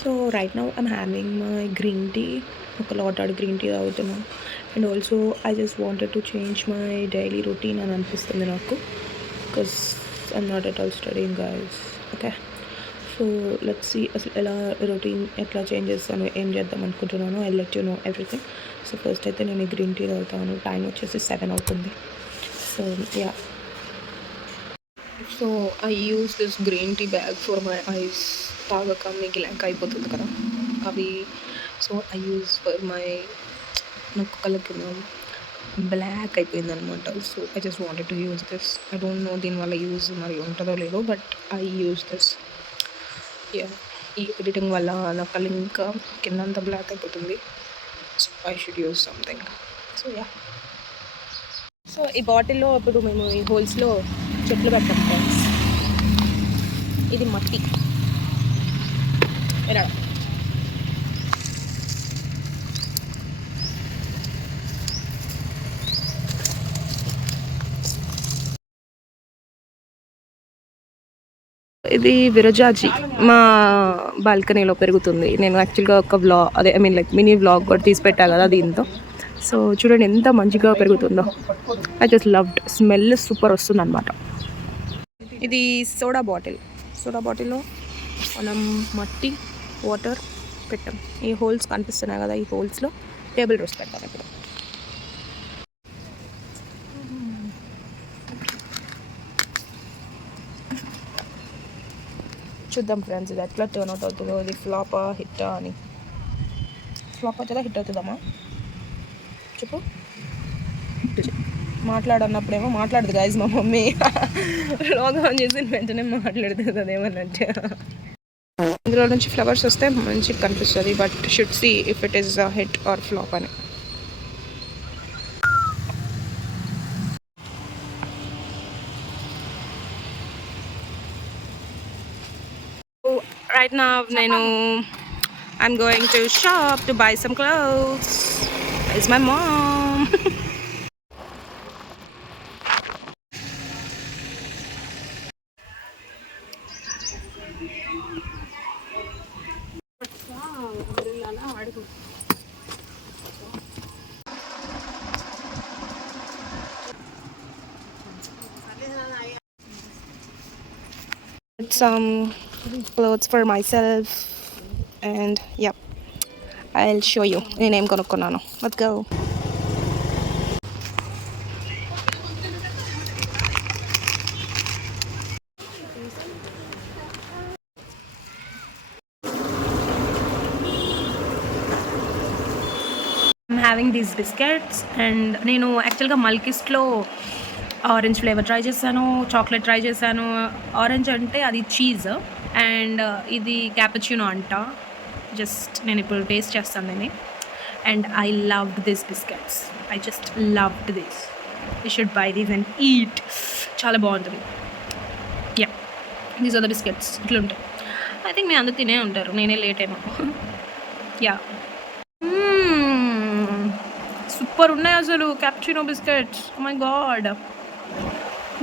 So right now I'm having my green tea, ఒక lot green tea తాగుతున్నాను. And also I just wanted to change my daily routine అని అనిపిస్తుంది నాకు, because I'm not at all studying guys. Okay, so let's see అసలు ఎలా routine ఎట్లా change చేస్తాను, ఏం చేద్దాం అనుకుంటున్నాను. I let you know everything. So first అయితే నేను ఈ గ్రీన్ టీ తాగుతాను. టైం వచ్చేసి 7 అవుతుంది. So yeah, so I use this green tea bag for my eyes. తాగక మీకు ల్యాంక్ అయిపోతుంది కదా అవి. So I use for my, నాకు కళ్ళకి బ్లాక్ అయిపోయింది అనమాట. So I just wanted to use this. I don't know దీనివల్ల యూజ్ మరి ఉంటుందో లేదో, but I use this. Yeah, ఈ ఎడిటింగ్ వల్ల నా కళ్ళు ఇంకా కిందంతా బ్లాక్ అయిపోతుంది. So I should use something. So yeah, so ఈ బాటిల్లో ఇప్పుడు మేము ఈ హోల్స్లో చెట్లు పెట్టాం ఫ్రెండ్స్. ఇది మట్టి ఎలా, ఇది విరజాజి మా బాల్కనీలో పెరుగుతుంది. నేను యాక్చువల్గా ఒక వ్లాగ్, అదే I mean like mini vlog కూడా తీసి పెట్టా కదా దీంతో. సో చూడండి ఎంత మంచిగా పెరుగుతుందో. I just loved, smell super వస్తుంది అనమాట. ఇది సోడా బాటిల్. సోడా బాటిల్లో మనం మట్టి, వాటర్ పెట్టాం. ఈ హోల్స్ కనిపిస్తున్నాయి కదా, ఈ హోల్స్లో టేబుల్ రోస్ పెడతాం ఇప్పుడు. చూద్దాం ఫ్రెండ్స్ ఇది ఎట్లా టర్న్ అవుట్ అవుతుందో. ఇది ఫ్లాపా హిట్టా అని. ఫ్లాప్ అవుతుందా హిట్ అవుతుందమ్మా చెప్పు. మాట్లాడన్నప్పుడేమో మాట్లాడదు గాయస్ మా మమ్మీ. లాగ్ ఆన్ చేసిన వెంటనే మాట్లాడుతుంది అదేమన్నట్టు. ఇందులో నుంచి ఫ్లవర్స్ వస్తే మంచిగా కనిపిస్తుంది, but should see if it is hit or flop అని. Right now I'm going to shop to buy some clothes. It's my mom. Some clothes for myself, and yep, I'll show you నేనేం కొనుక్కున్నాను. Let's go. I'm having these biscuits, and నేను యాక్చువల్గా మల్కిస్ట్లో orange flavour try చేశాను, chocolate try చేశాను. Orange అంటే అది cheese, and ఇది క్యాపచినో అంట. జస్ట్ నేను ఇప్పుడు టేస్ట్ చేస్తాను దీన్ని. And I loved this biscuits. I just loved this. You should buy these and eat. చాలా బాగుంటుంది. Yeah, these are the biscuits. ఇట్లా ఉంటాయి. ఐ థింక్ మీ అందరు తినే ఉంటారు, నేనే లేట్ ఏమో. యా, సూపర్ ఉన్నాయి అసలు cappuccino biscuits. Oh my god,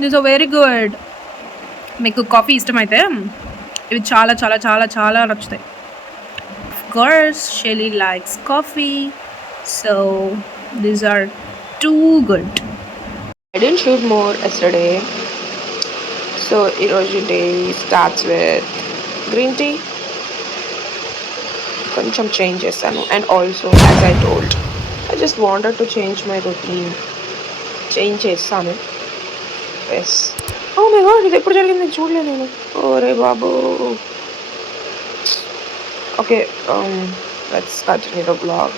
these are very good. మీకు కాఫీ ఇష్టమైతే ఇవి చాలా చాలా చాలా చాలా నచ్చుతాయి. Of course Shelly likes coffee, so these are too good. I didn't shoot more yesterday, so ఈరోజు day starts with green tea. కొంచెం చేంజ్ చేస్తాను. And also as I told, I just wanted to change my routine. Change చేస్తాను. Yes. Oh my god, ఇది ఎప్పుడు జరిగింది చూడలే నేను. ఓరే బాబు. Okay, let's continue the blog.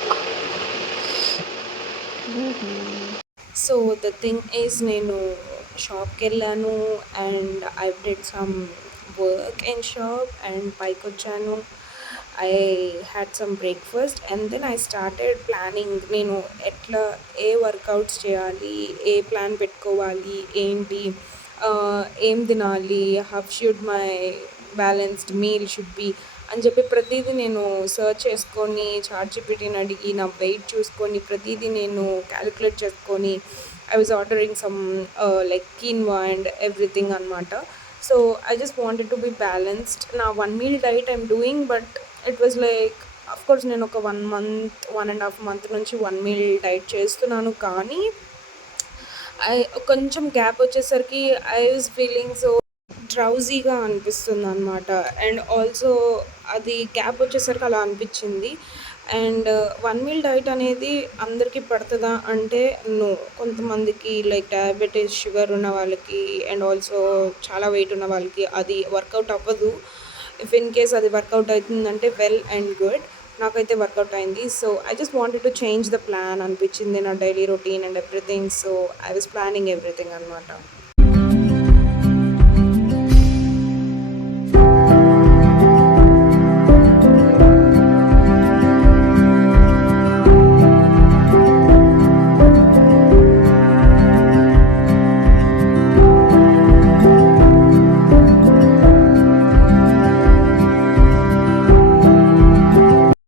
So the thing is, నేను షాప్కి వెళ్ళాను and I did some work in shop and పైకి వచ్చాను. I had some breakfast and then I started planning. నేను ఎట్లా ఏ వర్కౌట్స్ చేయాలి, ఏ ప్లాన్ పెట్టుకోవాలి, ఏంటి ఏం తినాలి, how should my balanced meal should be అని చెప్పి ప్రతిదీ నేను సర్చ్ చేసుకొని, చాట్‌జీపీటీని అడిగి, నా వెయిట్ చూసుకొని, ప్రతిదీ నేను క్యాలిక్యులేట్ చేసుకొని, I was ordering some like quinoa and everything అనమాట. So I just wanted to be balanced. నా 1 meal diet I'm doing, but it was like course నేను ఒక 1 మంత్ 1.5 మంత్ నుంచి 1 మీల్ డైట్ చేస్తున్నాను. కానీ కొంచెం గ్యాప్ వచ్చేసరికి ఐ వాజ్ ఫీలింగ్ సో డ్రౌజీగా అనిపిస్తుందనమాట. అండ్ ఆల్సో అది గ్యాప్ వచ్చేసరికి అలా అనిపించింది. అండ్ 1 మీల్ డైట్ అనేది అందరికీ పడుతుందా అంటే నో. కొంతమందికి లైక్ డయాబెటీస్, షుగర్ ఉన్న వాళ్ళకి అండ్ ఆల్సో చాలా వెయిట్ ఉన్న వాళ్ళకి అది వర్కౌట్ అవ్వదు. ఇఫ్ ఇన్ కేస్ అది వర్కౌట్ అవుతుందంటే వెల్ అండ్ గుడ్. నాకైతే వర్కౌట్ అయింది. So I just wanted to change the plan అనిపించింది, నా daily routine and everything. So I was planning everything అనమాట.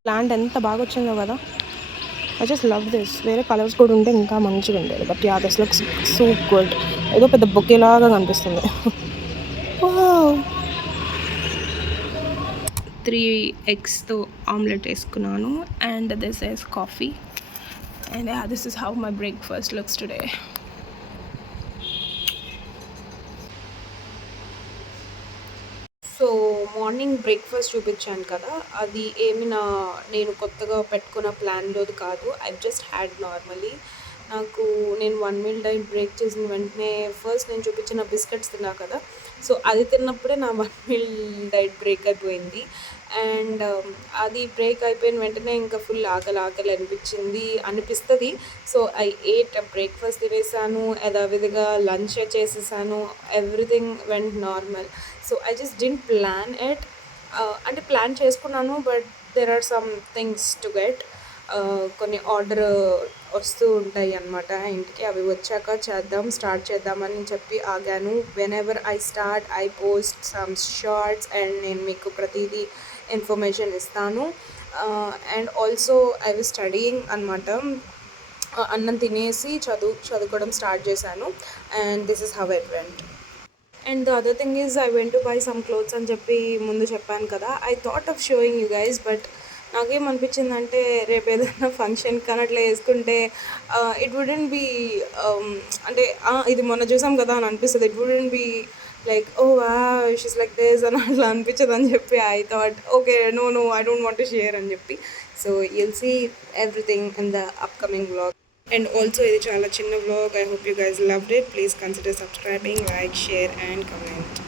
ప్లాంట్ ఎంత బాగా వచ్చిందో కదా. I just love this. వేరే కలర్స్ కూడా ఉంటే ఇంకా మంచిగా ఉండేది. But yeah, this looks so good. ఏదో పెద్ద బొకేలాగా కనిపిస్తుంది. 3 ఎగ్స్తో ఆమ్లెట్ వేసుకున్నాను. And this is coffee. And yeah, this is how my breakfast looks today. So morning breakfast చూపించాను కదా, అది ఏమి నేను కొత్తగా పెట్టుకున్న ప్లాన్లోది కాదు. I just had normally. నేను 1 మీల్ డైట్ బ్రేక్ చేసిన వెంటనే ఫస్ట్ నేను చూపించిన బిస్కెట్స్ తిన్నా కదా, సో అది తిన్నప్పుడే నా 1 మీల్ డైట్ బ్రేక్ అయిపోయింది. అండ్ అది బ్రేక్ అయిపోయిన వెంటనే ఇంకా ఫుల్ ఆకలి అనిపిస్తుంది. సో ఐ ఏట్ బ్రేక్ఫాస్ట్ తినేసాను, యథావిధిగా లంచ్ చేసేసాను. Everything went normal. So I just didn't plan it. అంటే ప్లాన్ చేసుకున్నాను, but there are some things to get. కొన్ని ఆర్డర్ వస్తూ ఉంటాయి అన్నమాట ఇంటికి. అవి వచ్చాక స్టార్ట్ చేద్దామని చెప్పి ఆగాను. Whenever I start I post some shorts and నేను మీకు ప్రతిదీ ఇన్ఫర్మేషన్ ఇస్తాను. And also I was studying అనమాట. అన్నం తినేసి చదువుకోవడం స్టార్ట్ చేశాను. And this is how it went. And the other thing is I went to buy some clothes అని చెప్పి ముందు చెప్పాను కదా. I thought of showing you guys, but నాకేమనిపించిందంటే రేపు ఏదైనా ఫంక్షన్ కానీ అట్లా వేసుకుంటే ఇట్ వుడెంట్ బీ అంటే ఇది మొన్న చూసాం కదా అని అనిపిస్తుంది. It wouldn't be like oh she's like this అని అట్లా అనిపించదు అని చెప్పి I thought okay no I don't want to share అని చెప్పి. So you'll see everything in the upcoming vlog. And also ఇది చాలా చిన్న vlog. I hope you guys loved it. Please consider subscribing, like, share and comment.